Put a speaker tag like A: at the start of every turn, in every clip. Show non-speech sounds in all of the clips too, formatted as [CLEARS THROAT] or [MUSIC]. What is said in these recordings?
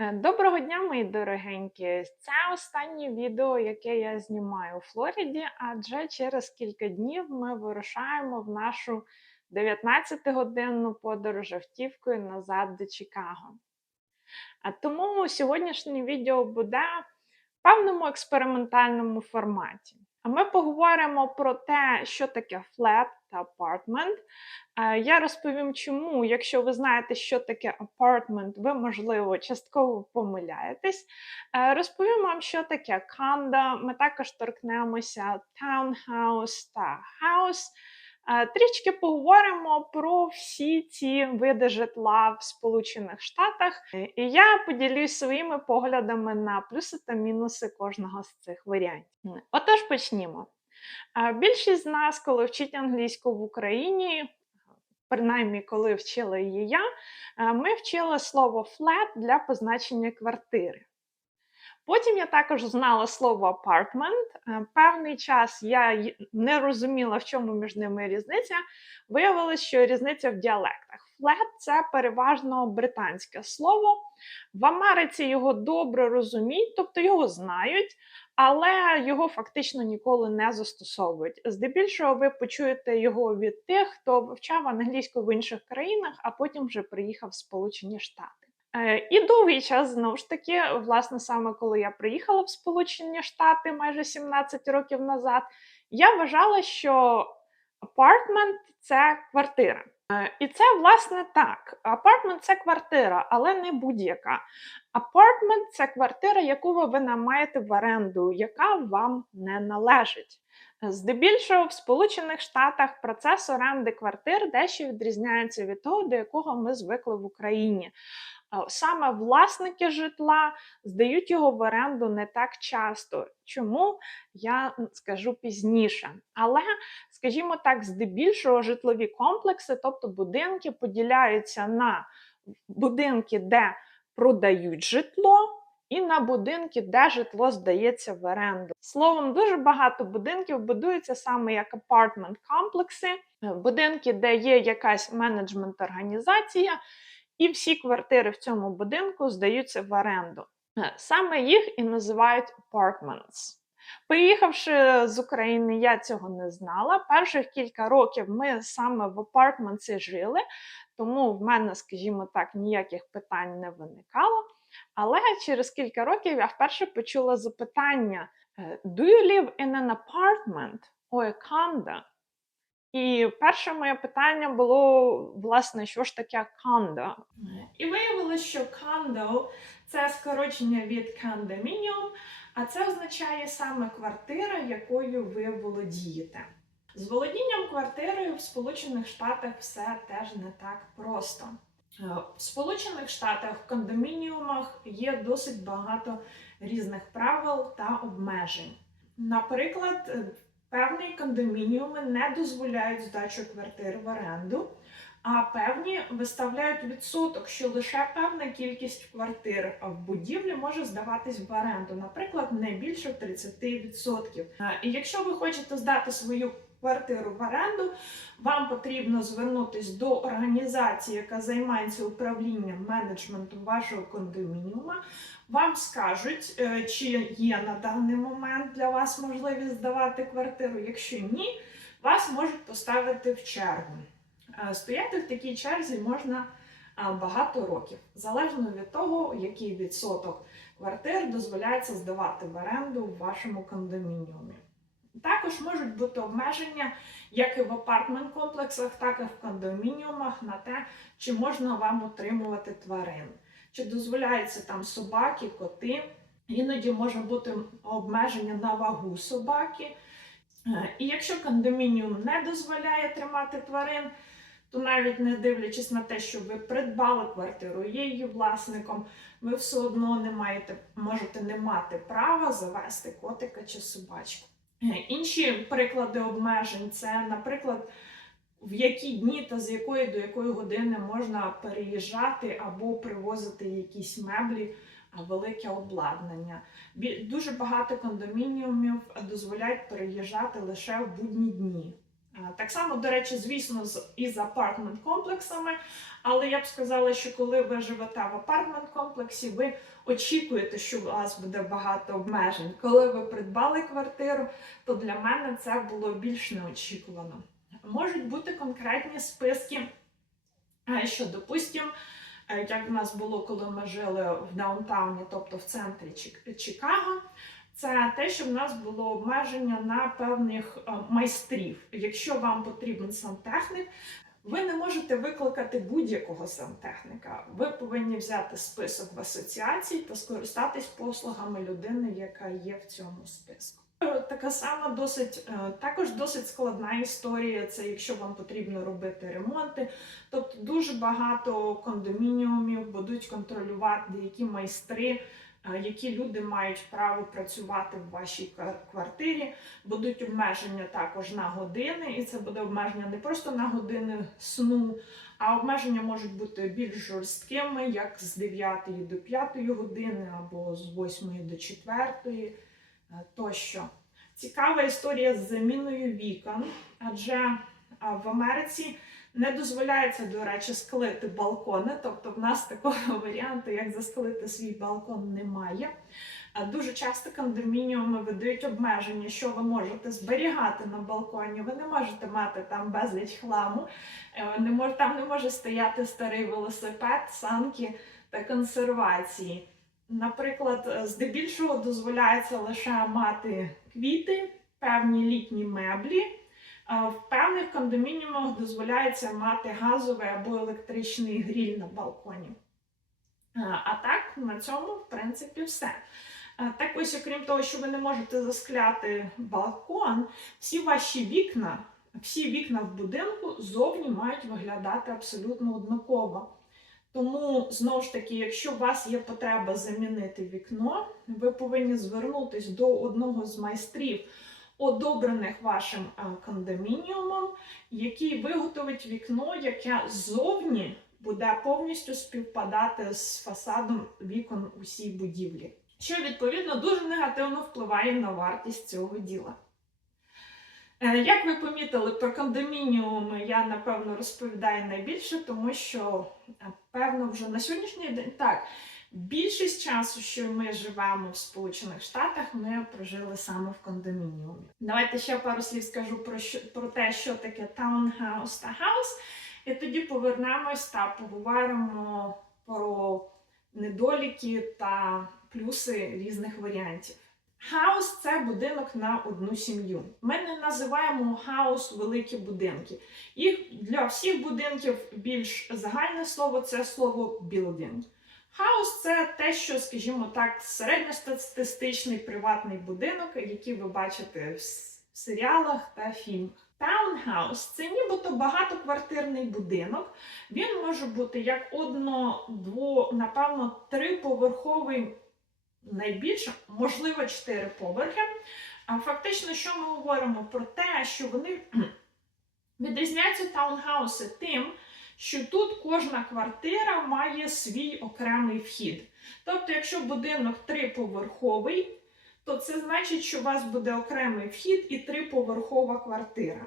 A: Е, Доброго дня, мої дорогенькі! Це останнє відео, яке я знімаю у Флориді, адже через кілька днів ми вирушаємо в нашу 19-годинну подорож автівкою назад до Чикаго. А тому сьогоднішнє відео буде в певному експериментальному форматі. А ми поговоримо про те, що таке flat та apartment. Е, Я розповім, чому, якщо ви знаєте, що таке apartment, ви, можливо, частково помиляєтесь. Е, Розповім вам, що таке канда. Ми також торкнемося townhouse та house. Трішки поговоримо про всі ці види житла в Сполучених Штатах, і я поділюсь своїми поглядами на плюси та мінуси кожного з цих варіантів. Отож, почнімо. Більшість з нас, коли вчить англійську в Україні, принаймні коли вчила її я, ми вчили слово flat для позначення квартири. Потім я також знала слово apartment. Е, Певний час я не розуміла, в чому між ними різниця. Виявилось, що різниця в діалектах. Flat – це переважно британське слово. В Америці його добре розуміють, тобто його знають, але його фактично ніколи не застосовують. Здебільшого ви почуєте його від тих, хто вивчав англійську в інших країнах, а потім вже приїхав в Сполучені Штати. Е, І довгий час знову ж таки, власне, саме коли я приїхала в Сполучені Штати майже 17 років назад, я вважала, що апартмент це квартира. Е, І це власне так. Апартмент це квартира, але не будь-яка. Апартмент це квартира, яку ви винаймаєте в оренду, яка вам не належить. Здебільшого в Сполучених Штатах процес оренди квартир дещо відрізняється від того, до якого ми звикли в Україні. Саме власники житла здають його в оренду не так часто. Чому я скажу пізніше. Але, скажімо так, здебільшого житлові комплекси, тобто будинки, поділяються на будинки, де продають житло. І на будинки, де житло здається в оренду. Словом, дуже багато будинків будуються саме як апартмент комплекси, будинки, де є якась менеджмент-організація, і всі квартири в цьому будинку здаються в оренду. Е, Саме їх і називають apartments. Приїхавши з України, я цього не знала. Перших кілька років ми саме в апартменці жили, тому в мене, скажімо так, ніяких питань не виникало. Але через кілька років я вперше почула запитання: е, Do you live in an apartment or a condo? І перше моє питання було, власне, що ж таке кондо? І виявилося, що кондо це скорочення від кондомініум, а це означає саме квартира, якою ви володієте. З володінням квартирою в Сполучених Штатах все теж не так просто. Е, В Сполучених Штатах в кондомініумах є досить багато різних правил та обмежень. Наприклад, певні кондомініуми не дозволяють здачу квартир в оренду, а певні виставляють відсоток, що лише певна кількість квартир в будівлі може здаватись в оренду, наприклад, не більше 30%. Е, І якщо ви хочете здати свою квартиру в оренду, вам потрібно звернутися до організації, яка займається управлінням менеджментом вашого кондомініума. Вам скажуть, е, чи є на даний момент для вас можливість здавати квартиру. Якщо ні, вас можуть поставити в чергу. Е, Стояти в такій черзі можна е, багато років, залежно від того, який відсоток квартир дозволяється здавати в оренду в вашому кондомініумі. Також можуть бути обмеження як і в апартмент-комплексах, так і в кондомініумах на те, чи можна вам утримувати тварин, чи дозволяються там собаки, коти. Іноді може бути обмеження на вагу собаки. Е, І якщо кондомініум не дозволяє тримати тварин, то навіть не дивлячись на те, що ви придбали квартиру, є її власником, ви все одно не маєте, можете не мати права завести котика чи собачку. Е, Інші приклади обмежень це, наприклад, в які дні та з якої до якої години можна переїжджати або привозити якісь меблі, велике обладнання. Дуже багато кондомініумів дозволяють переїжджати лише в будні дні. Е, Так само, до речі, звісно, з із апартмент комплексами. Але я б сказала, що коли ви живете в апартмент комплексі, ви очікуєте, що у вас буде багато обмежень. Коли ви придбали квартиру, то для мене це було більш неочікувано. Можуть бути конкретні списки, е, що, допустим, е, як в нас було, коли ми жили в даунтауні, тобто в центрі Чик- Чикаго. Це те, що в нас було обмеження на певних е, майстрів. Якщо вам потрібен сантехнік, ви не можете викликати будь-якого сантехніка. Ви повинні взяти список в асоціації та скористатись послугами людини, яка є в цьому списку. Е, Така сама досить е, також досить складна історія. Це якщо вам потрібно робити ремонти. Тобто дуже багато кондомініумів будуть контролювати які майстри, які люди мають право працювати в вашій квартирі. Будуть обмеження також на години, і це буде обмеження не просто на години сну, а обмеження можуть бути більш жорсткими, як з 9 до 5 години або з 8 до 4 е, тощо. Цікава історія з заміною вікон, адже в Америці не дозволяється, до речі, склити балкони. Тобто, в нас такого [LAUGHS] варіанту, як засклити свій балкон, немає. Дуже часто кондомініуми видають обмеження, що ви можете зберігати на балконі. Ви не можете мати там безліч хламу, е, там не може стояти старий велосипед, санки та консервації. Наприклад, е, здебільшого дозволяється лише мати квіти, певні літні меблі. В певних кондомініумах дозволяється мати газовий або електричний гріль на балконі. А так, на цьому, в принципі, все. Так ось, окрім того, що ви не можете заскляти балкон, всі ваші вікна, всі вікна в будинку зовні мають виглядати абсолютно однаково. Тому, знову ж таки, якщо у вас є потреба замінити вікно, ви повинні звернутися до одного з майстрів, одобрених вашим е, кондомініумом, який виготовить вікно, яке ззовні буде повністю співпадати з фасадом вікон усій будівлі, що відповідно дуже негативно впливає на вартість цього діла. Е, Як ви помітили, про кондомініуми я напевно розповідаю найбільше, тому що е, певно вже на сьогоднішній день так. Більшість часу, що ми живемо в Сполучених Штатах, ми прожили саме в кондомініумі. Давайте ще пару слів скажу про що про те, що таке таунхаус та хаус, і тоді повернемось та поговоримо про недоліки та плюси різних варіантів. Хаус це будинок на одну сім'ю. Ми не називаємо хаус великі будинки. Їх для всіх будинків більш загальне слово це слово building. Хаус це те, що, скажімо так, середньостатистичний приватний будинок, який ви бачите в серіалах та фільмах. Таунхаус це нібито багатоквартирний будинок. Він може бути як одно, дво, напевно, триповерховий, найбільше, можливо, чотири поверхи. А фактично, що ми говоримо про те, що вони [CLEARS THROAT] відрізняються таунхауси тим, що тут кожна квартира має свій окремий вхід. Тобто, якщо будинок триповерховий, то це значить, що у вас буде окремий вхід і триповерхова квартира.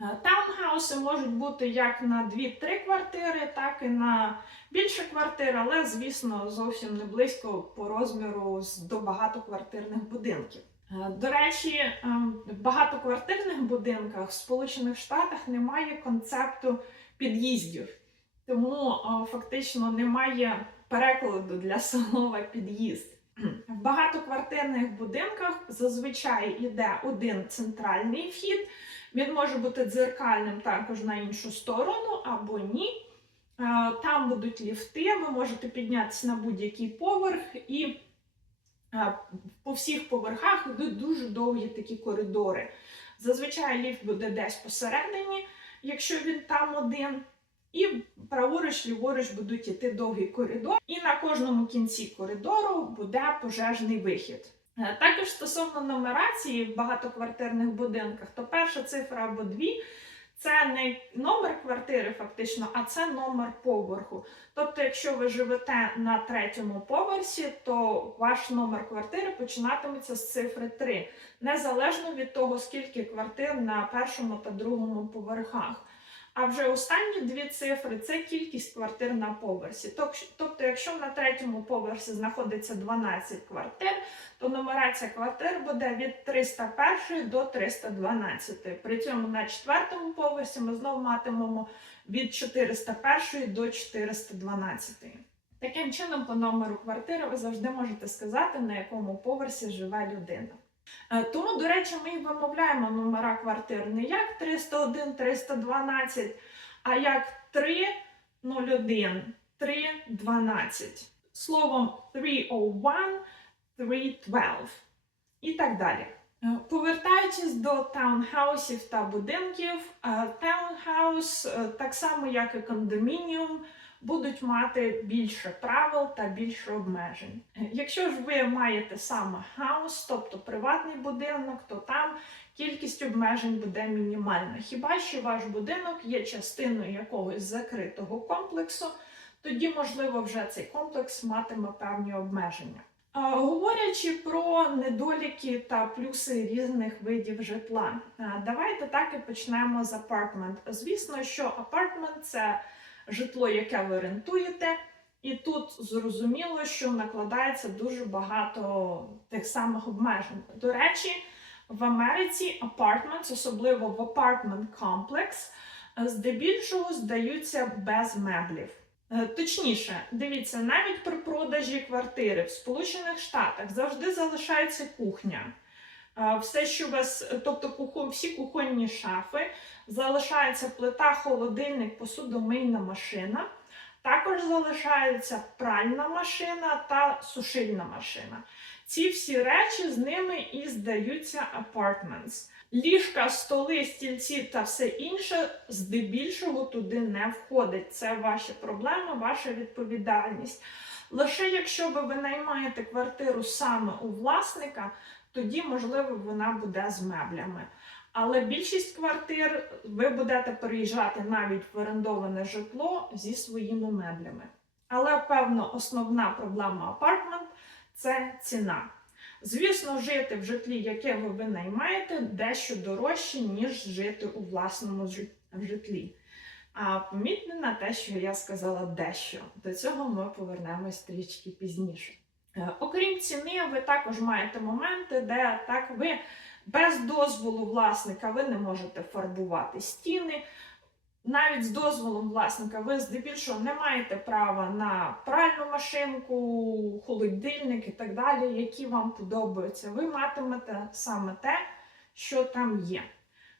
A: Е, Таунхауси можуть бути як на 2-3 квартири, так і на більше квартир, але, звісно, зовсім не близько по розміру до багатоквартирних будинків. Е, До речі, ем, в багатоквартирних будинках в Сполучених Штатах немає концепту під'їздів, тому фактично немає перекладу для слова під'їзд. В багатоквартирних будинках зазвичай йде один центральний вхід. Він може бути дзеркальним також на іншу сторону або ні. Е, Там будуть ліфти, ви можете піднятися на будь-який поверх, і е, по всіх поверхах йдуть дуже довгі такі коридори. Зазвичай ліфт буде десь посередині, якщо він там один. І праворуч, ліворуч будуть йти довгий коридор, і на кожному кінці коридору буде пожежний вихід. Е, Також стосовно нумерації в багатоквартирних будинках, то перша цифра або дві Це не номер квартири, фактично, а це номер поверху. Тобто, якщо ви живете на третьому поверсі, то ваш номер квартири починатиметься з цифри 3, незалежно від того, скільки квартир на першому та другому поверхах. А вже останні дві цифри це кількість квартир на поверсі. Тобто, якщо на третьому поверсі знаходиться 12 квартир, то нумерація квартир буде від 301 до 312. При цьому на четвертому поверсі ми знову матимемо від 401 до 412. Таким чином, по номеру квартири ви завжди можете сказати, на якому поверсі живе людина. Е, Тому, до речі, ми вимовляємо номера квартир не як 301, 312, а як 301, 312. Словом 301, 312 і так далі. Е, Повертаючись до таунхаусів та будинків, е, таунхаус, так само як і кондомініум, будуть мати більше правил та більше обмежень. Якщо ж ви маєте саме хаус, тобто приватний будинок, то там кількість обмежень буде мінімальна. Хіба що ваш будинок є частиною якогось закритого комплексу, тоді, можливо, вже цей комплекс матиме певні обмеження. Говорячи про недоліки та плюси різних видів житла, давайте так і почнемо з апартмент. Звісно, що апартмент це житло, яке ви рентуєте, і тут зрозуміло, що накладається дуже багато тих самих обмежень. До речі, в Америці апартмент, особливо в апартмент комплекс, здебільшого здаються без меблів. Е, Точніше, дивіться, навіть при продажі квартири в Сполучених Штатах завжди залишається кухня. Все, що у вас, тобто кухо- всі кухонні шафи, залишається плита, холодильник, посудомийна машина. Також залишається пральна машина та сушильна машина. Ці всі речі з ними і здаються apartments. Ліжка, столи, стільці та все інше здебільшого туди не входить. Це ваші проблеми, ваша відповідальність. Лише якщо ви винаймаєте квартиру саме у власника, тоді, можливо, вона буде з меблями. Але більшість квартир ви будете переїжджати навіть в орендоване житло зі своїми меблями. Але, певно, основна проблема апартмент це ціна. Звісно, жити в житлі, яке ви винаймаєте, дещо дорожче, ніж жити у власному житлі. А помітьте на те, що я сказала дещо. До цього ми повернемось трішки пізніше. Е, Окрім ціни, ви також маєте моменти, де так ви без дозволу власника ви не можете фарбувати стіни. Навіть з дозволом власника ви здебільшого не маєте права на пральну машинку, холодильник і так далі, які вам подобаються. Ви матимете саме те, що там є.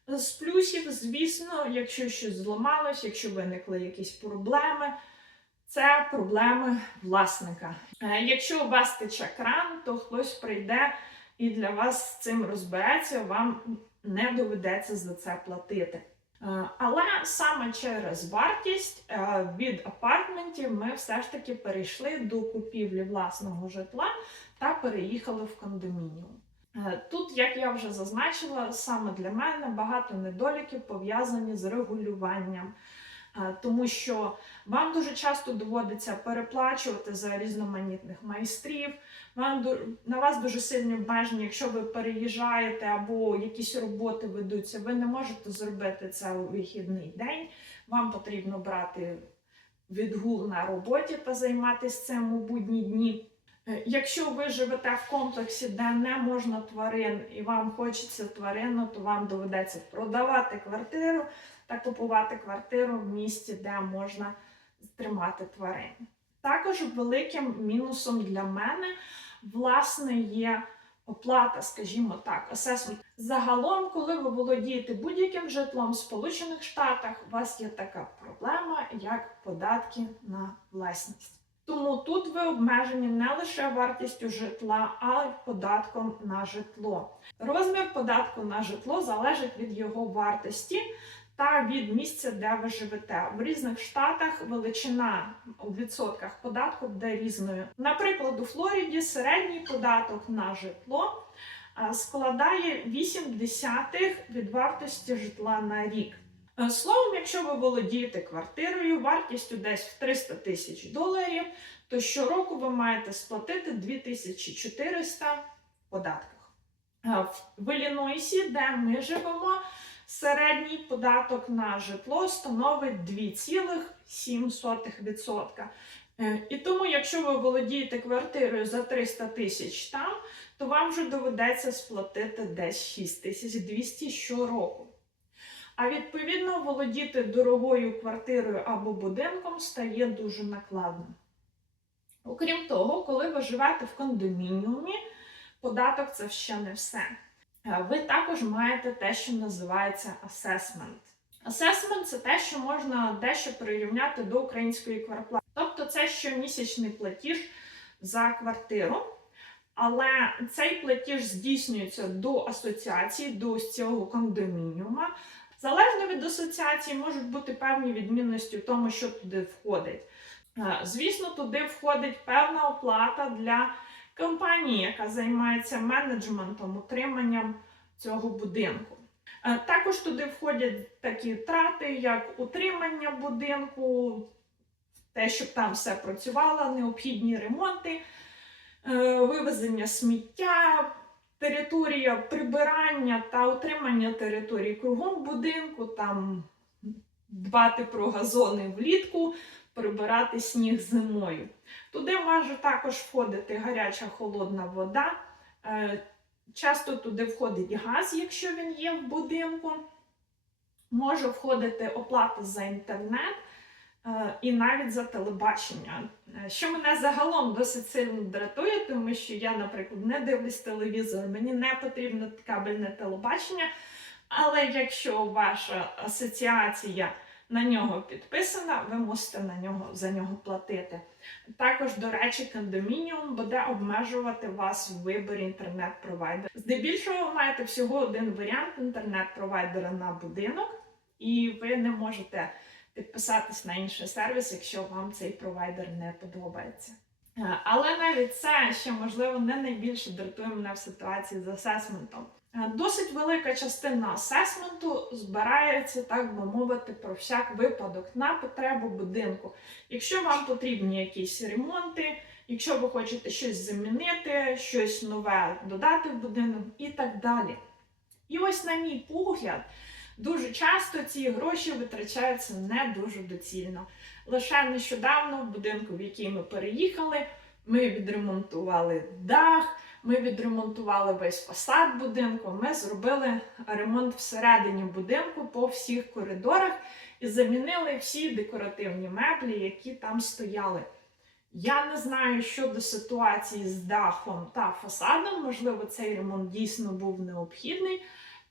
A: З плюсів, звісно, якщо щось зламалось, якщо виникли якісь проблеми, це проблеми власника. Е, Якщо у вас тече кран, то хтось прийде і для вас з цим розбереться, вам не доведеться за це платити. Е, Але саме через вартість е, від апартментів ми все ж таки перейшли до купівлі власного житла та переїхали в кондомініум. Тут, як я вже зазначила, саме для мене багато недоліків пов'язані з регулюванням, тому що вам дуже часто доводиться переплачувати за різноманітних майстрів. Вам на вас дуже сильні обмеження, якщо ви переїжджаєте або якісь роботи ведуться, ви не можете зробити це у вихідний день. Вам потрібно брати відгул на роботі та займатися цим у будні дні. Е, Якщо ви живете в комплексі, де не можна тварин, і вам хочеться тварину, то вам доведеться продавати квартиру та купувати квартиру в місті, де можна тримати тварин. Також великим мінусом для мене власне є оплата, скажімо так, асесмент. Загалом, коли ви володієте будь-яким житлом в Сполучених Штатах, у вас є така проблема, як податки на власність. Тому тут ви обмежені не лише вартістю житла, а й податком на житло. Розмір податку на житло залежить від його вартості та від місця, де ви живете. В різних штатах величина у відсотках податку буде різною. Наприклад, у Флориді середній податок на житло складає 0,8 від вартості житла на рік. Е, Словом, якщо ви володієте квартирою вартістю десь в 300 тисяч доларів, то щороку ви маєте сплатити 2400 в податках. Е, В Іллінойсі, де ми живемо, середній податок на житло становить 2,7%. Е, І тому, якщо ви володієте квартирою за 300 тисяч там, то вам вже доведеться сплатити десь 6200 щороку. А відповідно, володіти дорогою квартирою або будинком стає дуже накладно. Окрім того, коли ви живете в кондомініумі, податок це ще не все. Ви також маєте те, що називається асесмент. Асесмент це те, що можна дещо прирівняти до української квартплати. Тобто це щомісячний платіж за квартиру. Але цей платіж здійснюється до асоціації, до цього кондомініума. Залежно від асоціації можуть бути певні відмінності в тому, що туди входить. Звісно, туди входить певна оплата для компанії, яка займається менеджментом, утриманням цього будинку. Також туди входять такі трати, як утримання будинку, те, щоб там все працювало, необхідні ремонти, е, вивезення сміття, територія прибирання та утримання території кругом будинку, там дбати про газони влітку, прибирати сніг зимою. Туди може також входити гаряча холодна вода. Е, Часто туди входить газ, якщо він є в будинку. Може входити оплата за інтернет і навіть за телебачення. Е, Що мене загалом досить сильно дратує, тому що я, наприклад, не дивлюсь телевізор, мені не потрібно кабельне телебачення. Але якщо ваша асоціація на нього підписана, ви мусите на нього, за нього платити. Також, до речі, кондомініум буде обмежувати вас в виборі інтернет-провайдера. Здебільшого ви маєте всього один варіант інтернет-провайдера на будинок, і ви не можете підписатись на інший сервіс, якщо вам цей провайдер не подобається. Е, Але навіть це ще можливо не найбільше дратує мене в ситуації з асесментом. Е, Досить велика частина асесменту збирається, так би мовити, про всяк випадок на потребу будинку. Якщо вам потрібні якісь ремонти, якщо ви хочете щось замінити, щось нове додати в будинок і так далі. І ось, на мій погляд, дуже часто ці гроші витрачаються не дуже доцільно. Лише нещодавно в будинку, в який ми переїхали, ми відремонтували дах. Ми відремонтували весь фасад будинку. Ми зробили ремонт всередині будинку по всіх коридорах і замінили всі декоративні меблі, які там стояли. Я не знаю щодо ситуації з дахом та фасадом. Можливо, цей ремонт дійсно був необхідний.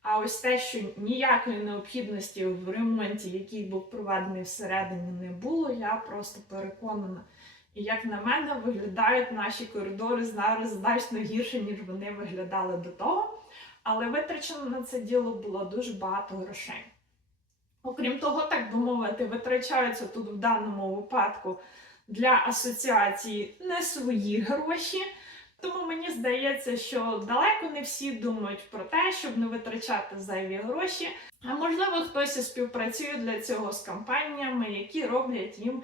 A: А ось те, що ніякої необхідності в ремонті, який був проведений всередині, не було, я просто переконана. І як на мене, виглядають наші коридори зараз значно гірше, ніж вони виглядали до того. Але витрачено на це діло було дуже багато грошей. Окрім того, так би мовити, витрачаються тут в даному випадку для асоціації не свої гроші. Тому мені здається, що далеко не всі думають про те, щоб не витрачати зайві гроші. А можливо, хтось і співпрацює для цього з компаніями, які роблять їм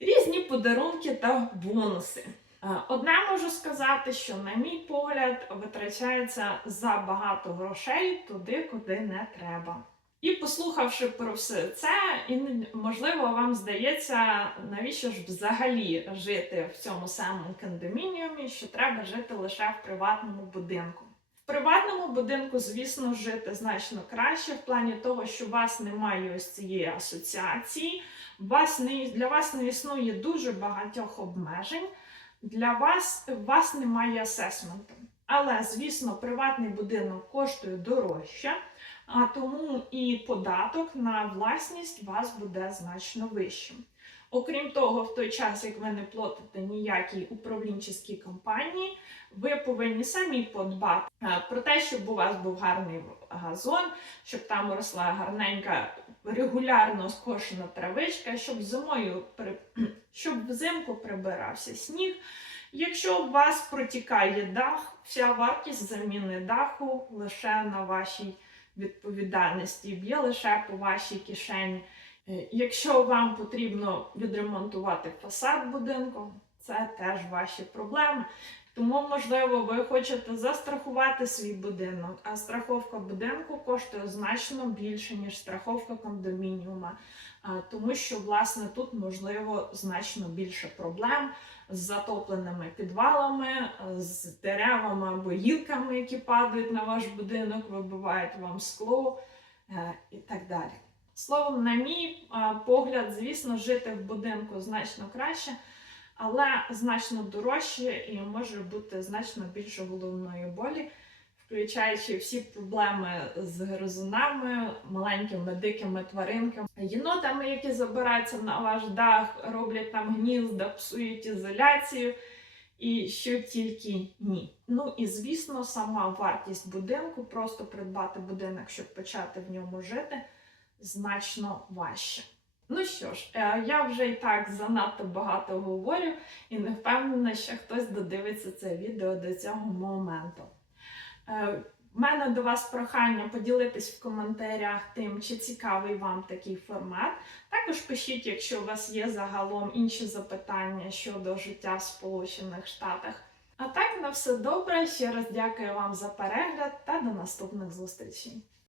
A: різні подарунки та бонуси. Е, Одне можу сказати, що, на мій погляд, витрачається забагато грошей туди, куди не треба. І послухавши про все це, і можливо вам здається, навіщо ж взагалі жити в цьому самому кондомініумі, що треба жити лише в приватному будинку. В приватному будинку, звісно, жити значно краще в плані того, що у вас немає ось цієї асоціації, вас не, для вас не існує дуже багатьох обмежень, для вас, у вас немає асесменту. Але, звісно, приватний будинок коштує дорожче, а тому і податок на власність вас буде значно вищим. Окрім того, в той час, як ви не платите ніякій управлінчій компанії, ви повинні самі подбати е, про те, щоб у вас був гарний газон, щоб там росла гарненька, регулярно скошена травичка, щоб зимою [CLEARS THROAT] щоб взимку прибирався сніг. Якщо у вас протікає дах, вся вартість заміни даху лише на вашій відповідальності, б'є лише по вашій кишені. Е, Якщо вам потрібно відремонтувати фасад будинку, це теж ваші проблеми. Тому, можливо, ви хочете застрахувати свій будинок, а страховка будинку коштує значно більше, ніж страховка кондомініума. Тому що, власне, тут можливо значно більше проблем з затопленими підвалами, з деревами або гілками, які падають на ваш будинок, вибивають вам скло е, і так далі. Словом, на мій погляд, звісно, жити в будинку значно краще, але значно дорожче і може бути значно більше головної болі, включаючи всі проблеми з гризунами, маленькими дикими тваринками, єнотами, які забираються на ваш дах, роблять там гнізда, псують ізоляцію. І що тільки ні. Ну і звісно, сама вартість будинку, просто придбати будинок, щоб почати в ньому жити, значно важче. Ну що ж, е, я вже і так занадто багато говорю і не впевнена, що хтось додивиться це відео до цього моменту. Е, в мене до вас прохання поділитись в коментарях тим, чи цікавий вам такий формат. Також пишіть, якщо у вас є загалом інші запитання щодо життя в Сполучених Штатах. А так, на все добре. Ще раз дякую вам за перегляд та до наступних зустрічей.